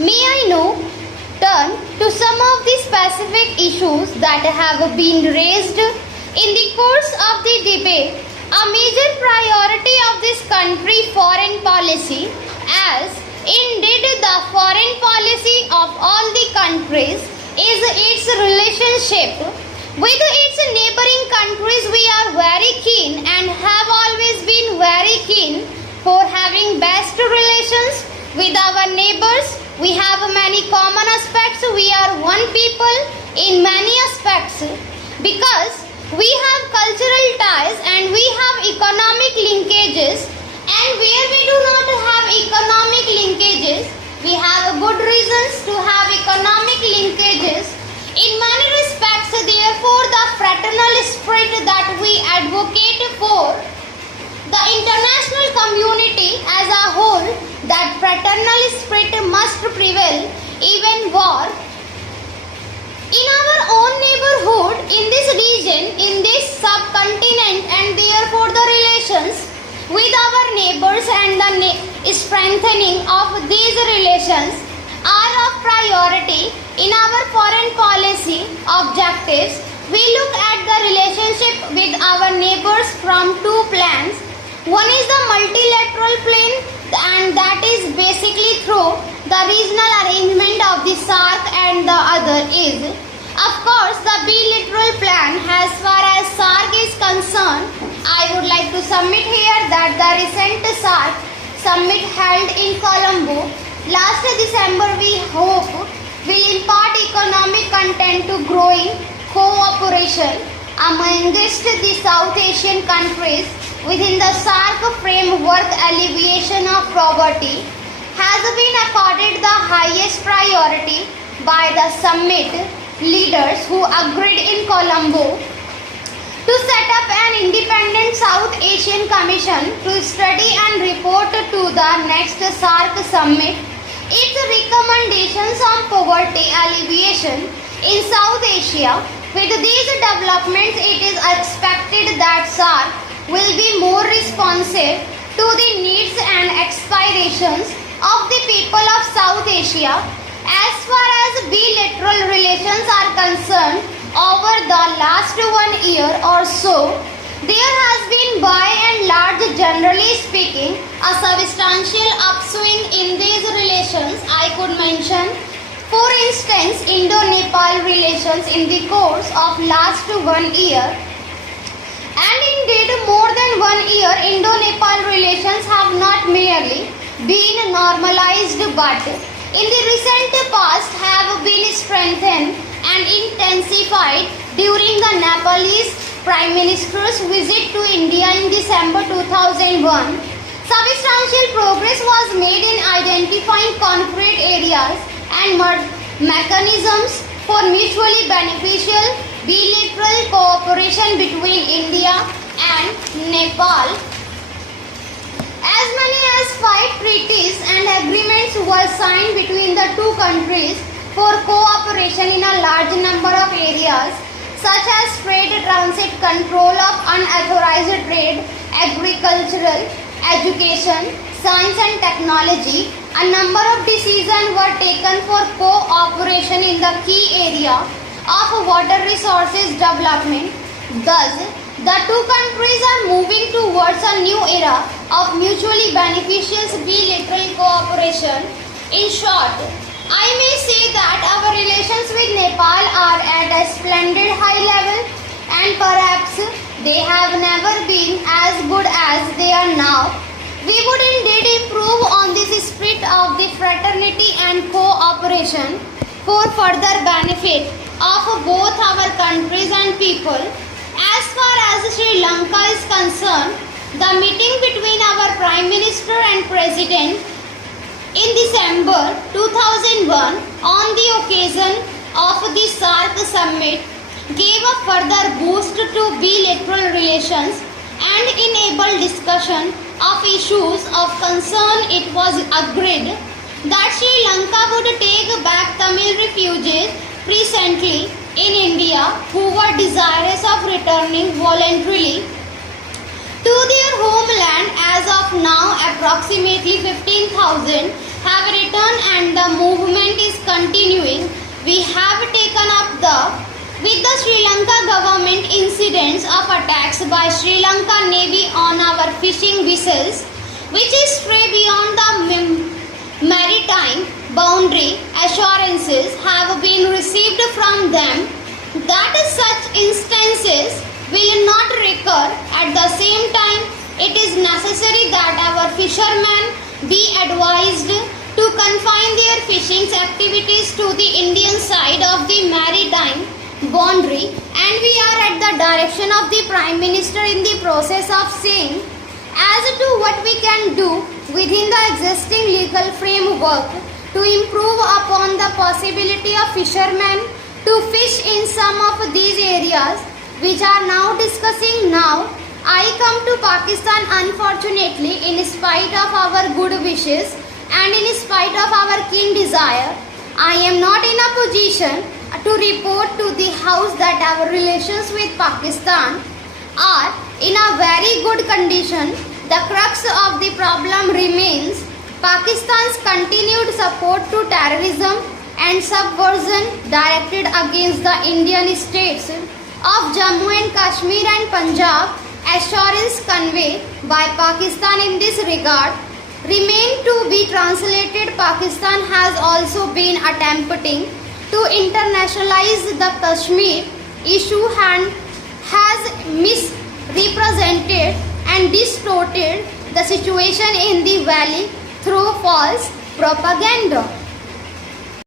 May I now turn to some of the specific issues that have been raised in the course of the debate. A major priority of this country foreign policy, as indeed the foreign policy of all the countries, is its relationship with its neighboring countries. We are very keen and have always been very keen for having best relations with our neighbors. We have many common aspects. We are one people in many aspects because we have cultural ties and we have economic linkages, and where we do not have economic linkages, we have good reasons to have economic linkages. In many respects, therefore, the fraternal spirit that we advocate for the international community as a whole, that fraternal spirit must prevail even war in our own neighborhood, in this region, in this subcontinent, and therefore the relations with our neighbors and the strengthening of these relations are of priority in our foreign policy objectives. We look at the relationship with our neighbors from two plans. One is the multilateral plane, and that is basically through the regional arrangement of the SAARC, and the other is, of course, the bilateral plan. As far as SAARC is concerned, I would like to submit here that the recent SAARC summit held in Colombo last December, we hope, will impart economic content to growing cooperation amongst the South Asian countries within the SAARC framework. Alleviation of poverty has been accorded the highest priority by the summit leaders who agreed in Colombo to set up an independent South Asian Commission to study and report to the next SAARC summit its recommendations on poverty alleviation in South Asia. With these developments, it is expected that SAARC will be more responsive to the needs and aspirations of the people of South Asia. As far as bilateral relations are concerned, over the last 1 year or so, there has been, by and large, generally speaking, a substantial upswing in these relations. I could mention, for instance, Indo-Nepal relations in the course of last 1 year. And indeed, more than 1 year, Indo-Nepal relations have not merely been normalized, but in the recent past have been strengthened and intensified during the Nepalese Prime Minister's visit to India in December 2001. Substantial progress was made in identifying concrete areas and mechanisms for mutually beneficial bilateral cooperation between India and Nepal. As many as 5 treaties and agreements were signed between the two countries for cooperation in a large number of areas, such as trade, transit, control of unauthorized trade, agricultural, education, science and technology. A number of decisions were taken for cooperation in the key area of water resources development. Thus, the two countries are moving towards a new era of mutually beneficial bilateral cooperation. In short, I may say that our relations with Nepal are at a splendid high level, and perhaps they have never been as good as they are now. We would indeed improve on this spirit of the fraternity and cooperation for further benefit of both our countries and people. As far as Sri Lanka is concerned, the meeting between our Prime Minister and President in December 2001 on the occasion of the SAARC summit gave a further boost to bilateral relations and enabled discussion of issues of concern. It was agreed that Sri Lanka would take back Tamil refugees presently in India who were desirous of returning voluntarily to their homeland. As of now, approximately 15,000 have returned, and the movement continuing, we have taken up with the Sri Lanka government incidents of attacks by Sri Lanka Navy on our fishing vessels, which is stray beyond the maritime boundary. Assurances have been received from them that such instances will not recur. At the same time, it is necessary that our fishermen be advised to confine their fishing activities to the Indian side of the maritime boundary, and we are at the direction of the Prime Minister in the process of seeing as to what we can do within the existing legal framework to improve upon the possibility of fishermen to fish in some of these areas which are now discussing now. I come to Pakistan unfortunately in spite of our good wishes and in spite of our keen desire. I am not in a position to report to the House that our relations with Pakistan are in a very good condition. The crux of the problem remains Pakistan's continued support to terrorism and subversion directed against the Indian states of Jammu and Kashmir and Punjab. Assurance conveyed by Pakistan in this regard remain to be translated. Pakistan has also been attempting to internationalize the Kashmir issue and has misrepresented and distorted the situation in the valley through false propaganda.